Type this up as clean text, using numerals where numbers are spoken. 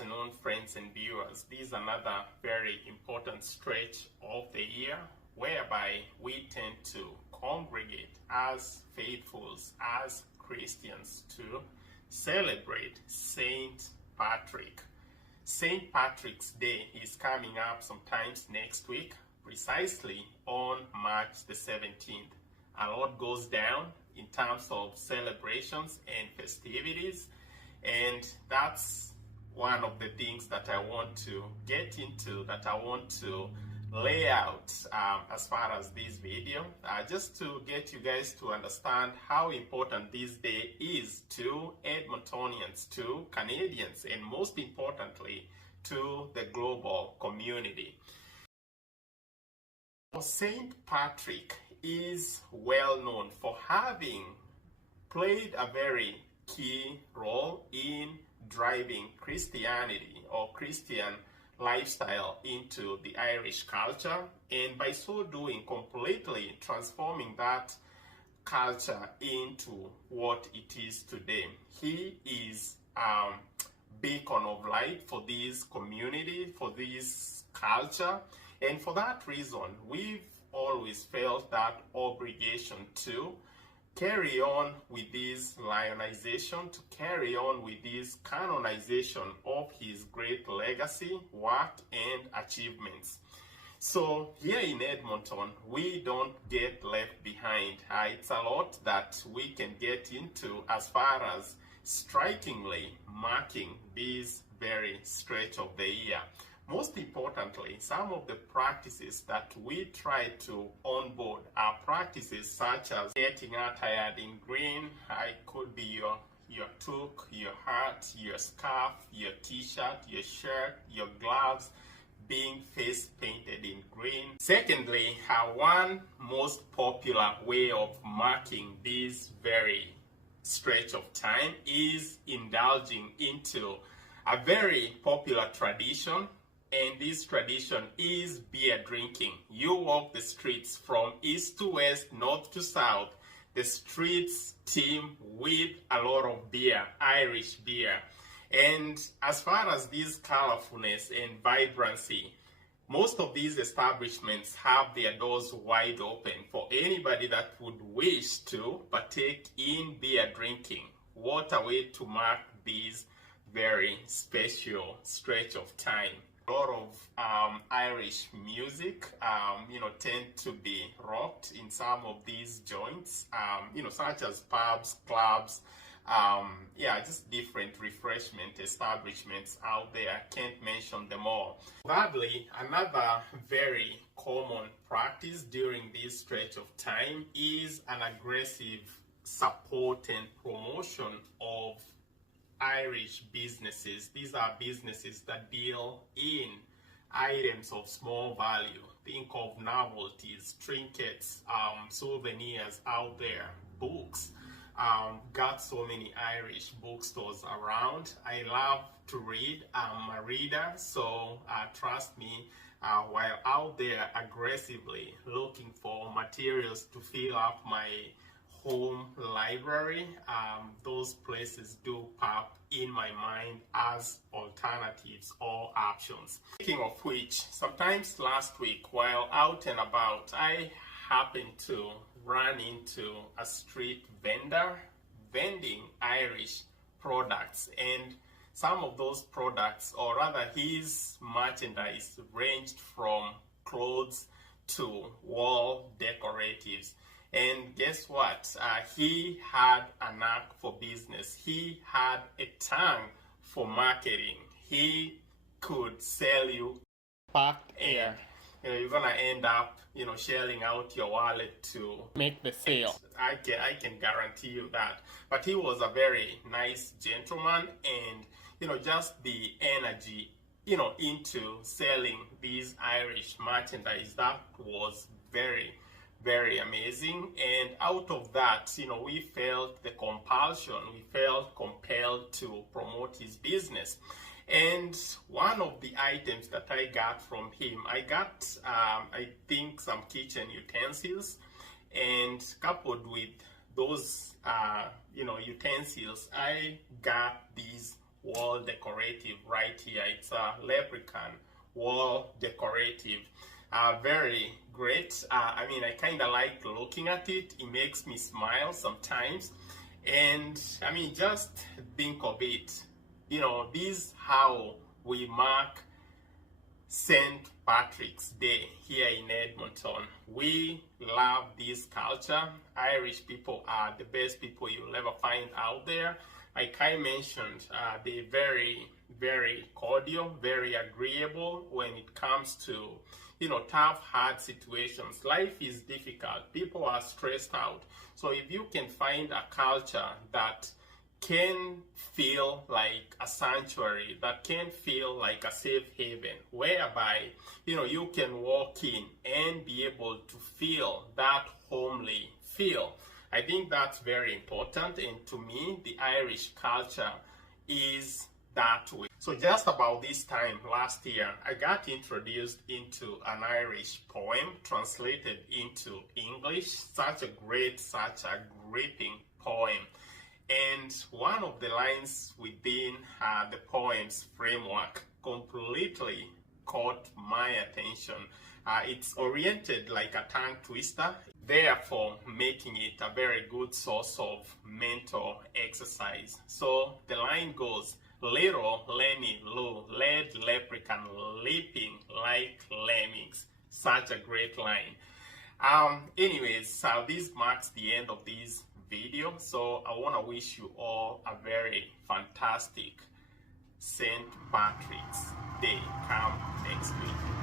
afternoon, friends and viewers. This is another very important stretch of the year whereby we tend to congregate as faithfuls, as Christians, to celebrate Saint Patrick. St. Patrick's Day is coming up sometimes next week, precisely on March the 17th. A lot goes down in terms of celebrations and festivities, and that's one of the things that I want to get into, that I want to lay out as far as this video, just to get you guys to understand how important this day is to Edmontonians, to Canadians, and most importantly, to the global community. Saint Patrick is well known for having played a very key role in driving Christianity or Christian lifestyle into the Irish culture, and by so doing completely transforming that culture into what it is today. He is a beacon of light for this community, for this culture, and for that reason we've always felt that obligation to carry on with this lionization, to carry on with this canonization of his great legacy, work, and achievements. So here in Edmonton, we don't get left behind. It's a lot that we can get into as far as strikingly marking this very stretch of the year. Most importantly, some of the practices that we try to onboard are practices such as getting attired in green. It could be your toque, your hat, your scarf, your t-shirt, your shirt, your gloves, being face painted in green. Secondly, one most popular way of marking this very stretch of time is indulging into a very popular tradition. And this tradition is beer drinking. You walk the streets from east to west, north to south. The streets teem with a lot of beer, Irish beer. And as far as this colorfulness and vibrancy, most of these establishments have their doors wide open for anybody that would wish to partake in beer drinking. What a way to mark this very special stretch of time. A lot of Irish music, tend to be rocked in some of these joints, such as pubs, clubs, just different refreshment establishments out there. Can't mention them all. Thirdly, another very common practice during this stretch of time is an aggressive support and promotion of Irish businesses. These are businesses that deal in items of small value. Think of novelties, trinkets, souvenirs out there, books. Got so many Irish bookstores around. I love to read. I'm a reader, so trust me, while out there aggressively looking for materials to fill up my home library, those places do pop in my mind as alternatives or options. Speaking of which, sometimes last week while out and about, I happened to run into a street vendor vending Irish products, and some of those products, or rather his merchandise, ranged from clothes to wall decoratives. And guess what? He had a knack for business. He had a tongue for marketing. He could sell you packed air. You're gonna end up, shelling out your wallet to make the sale. I can guarantee you that. But he was a very nice gentleman, and just the energy, into selling these Irish merchandise, that was very, very amazing. And out of that, we felt the compulsion, we felt compelled to promote his business. And one of the items that I got from him, I got, I think, some kitchen utensils, and coupled with those, utensils, I got these wall decorative right here. It's a leprechaun wall decorative. Very great. I mean, I kind of like looking at it. It makes me smile sometimes. And I mean, just think of it. You know, this is how we mark St. Patrick's Day here in Edmonton. We love this culture. Irish people are the best people you'll ever find out there. Like I mentioned, they're very, very cordial, very agreeable when it comes to, you know, tough, hard situations. Life is difficult. People are stressed out. So if you can find a culture that can feel like a sanctuary, that can feel like a safe haven, whereby, you know, you can walk in and be able to feel that homely feel. I think that's very important, and to me, the Irish culture is that way. So just about this time last year, I got introduced into an Irish poem translated into English. Such a gripping poem. And one of the lines within the poem's framework completely caught my attention. It's oriented like a tongue twister, therefore making it a very good source of mental exercise. So the line goes, "Little Lenny Lou led leprechaun leaping like lemmings." Such a great line. Anyways, this marks the end of this video. So I want to wish you all a very fantastic St. Patrick's Day. Come next week.